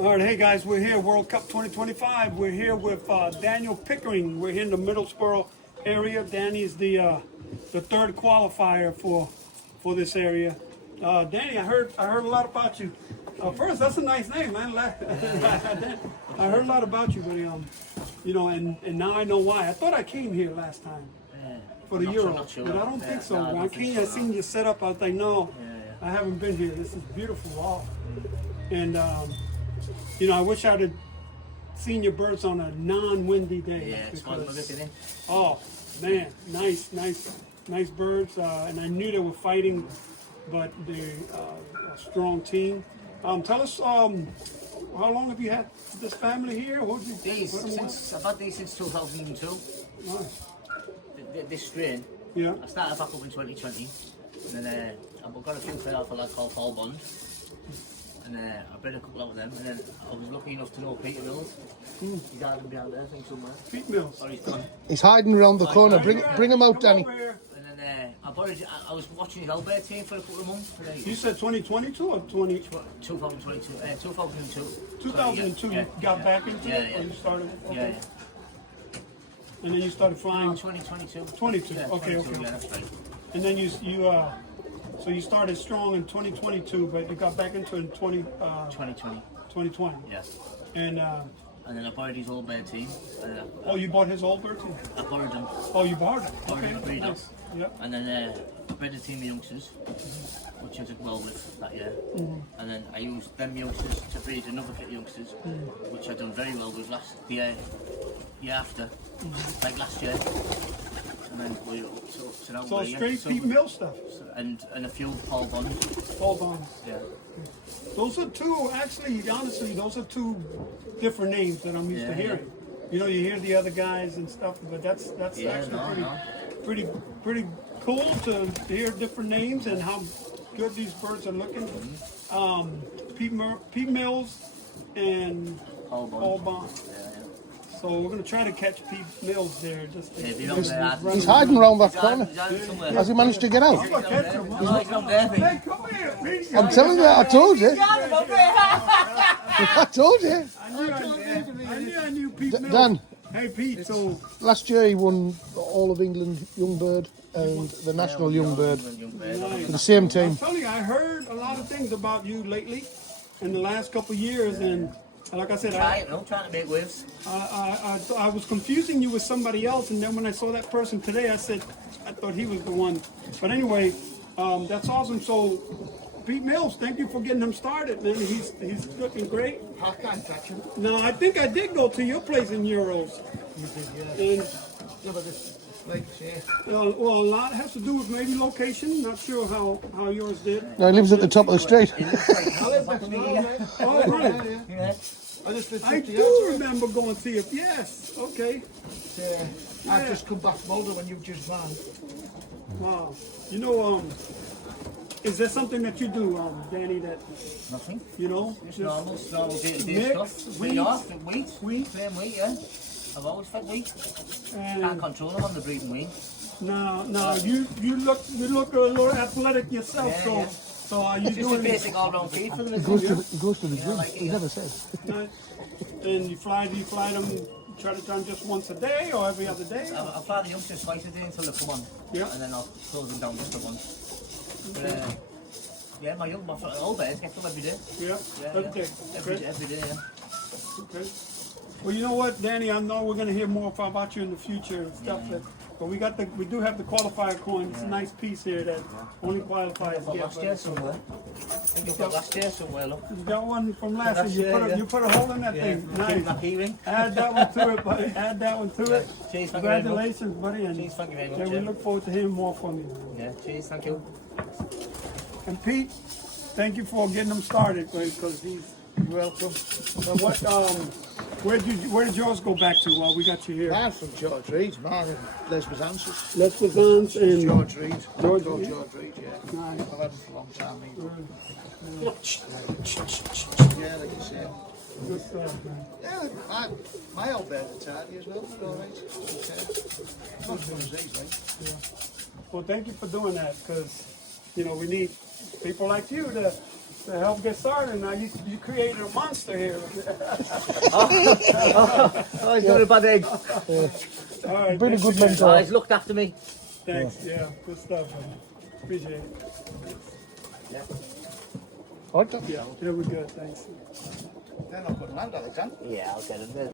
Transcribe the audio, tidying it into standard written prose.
All right, hey guys, we're here, World Cup 2025. We're here with Daniel Pickering. We're here in the Middlesbrough area. Danny's the third qualifier for this area. Danny, I heard a lot about you. First, that's a nice name, man. I heard a lot about you, but and now I know why. I thought I came here last time for the Euro, but I don't think so. No, I seen you set up. I was like, no, I haven't been here. This is beautiful, wow. And I wish I'd have seen your birds on a non-windy day. Yeah, it's fun looking in. Oh man, nice birds. And I knew they were fighting, but they're a strong team. Tell us, how long have you had this family here? I've had these since 2002. Nice. This strain. Yeah. I started back up in 2020, and then I've got a few fed off a lad called Paul Bond. And I bred a couple out of them, and then I was lucky enough to know Peter Mills. He's hiding behind there, I think, somewhere. Pete Mills. Or he's gone. He's hiding around the corner. Bring him out, Danny. And then I was watching his Albert team for a couple of months. You said 2022 or 2022? 2022. 2002. 2002, you got back into it, or you started? Okay. Yeah. And then you started flying? No, 2022. 22, Yeah, okay. 22, yeah, that's right. And then so you started strong in 2022, but you got back into it in 2020. 2020. Yes. And then I borrowed his old bird team. you bought his old bird team? I borrowed them. Oh, you borrowed it? Borrowed Okay, them, breed them. nice. Yep. And then I bred a team of youngsters, which I did well with that year. And then I used them youngsters to breed another kit of youngsters, which I done very well with the year after, like last year. And then we up to now. So straight Pete Mill stuff? And a few Paul Bonds. Paul Bonds. Yeah. Those are two, honestly, those are two different names that I'm used to hearing. You hear the other guys and stuff, but that's actually pretty cool to hear different names and how good these birds are looking. Pete Mills and Paul Bonds. So we're going to try to catch Pete Mills there. He's hiding around that corner. Has he managed to get out? He's not there. Hey, come here, Pete. I'm telling you, I told you. I told you. I knew Pete Mills. Dan. Hey, Pete, so Last year he won all of England Young Bird and the National Young Bird for the same team. I'm telling you, I heard a lot of things about you lately in the last couple of years, and like I said, Trying to make waves. I was confusing you with somebody else, and then when I saw that person today, I thought he was the one. But anyway, that's awesome. So, Pete Mills, thank you for getting him started, man. He's looking great. I can't catch him. No, I think I did go to your place in Euros. You did, yeah. And, But this lakes here. well, a lot has to do with maybe location. Not sure how yours did. No, he lives at the top of the street. I live next door, yeah. Oh, right. Yeah. I just live I 50 do yards. remember going to you. Yes. Okay. I've just come back from Older when you just ran. Wow. Is there something that you do, Danny, that, Nothing. just Normal day-to-day mix, stuff. wheat, Wheat, plain wheat, yeah. I've always fed wheat. Can't and control them on the breeding wheat. now you look a little athletic yourself, Yeah, so are you It's just a doing basic all-round feed for them. He goes to the gym. like He never says. and do you fly them, try to time just once a day or every other day? I fly the youngsters twice a day until they come on. Yeah. And then I'll close them down just for once. But, my old birds get them every day. Yeah, every day. Okay. Every day, yeah. Okay. Well, you know what, Danny? I know we're going to hear more about you in the future and stuff. But we do have the qualifier coin. It's a nice piece here that only qualifiers Got get. last year somewhere. I think you've got last year somewhere, look. You got one from last year. You put a hole in that thing. Nice. Nice. Add that one to it, buddy. Add that one to it. Cheers, thank you very much. Congratulations, buddy. And Cheers, thank you very much. we look forward to hearing more from you. Yeah, cheers, thank you. And Pete, thank you for getting him started, because he's welcome. But where did yours go back to while we got you here? I'm from George Reed, man, and Les Besances. Les Besances and George Reed. George George Reed? Reed, yeah. Nice. I've had him for a long time. Yeah, like you say. Good stuff, man. Yeah, my old bed are tidy as well. All right. Okay. Not as good as these, like. Well, thank you for doing that, because we need people like you to to help get started. Now you created a monster here. Oh, he's got a bad egg. All right, Been a thanks good again. mentor. He's looked after me. Thanks. Yeah, good stuff. Man. Appreciate it. Like that? Yeah, we're good. Thanks. They're not good land, Alexander. Yeah, I'll get him.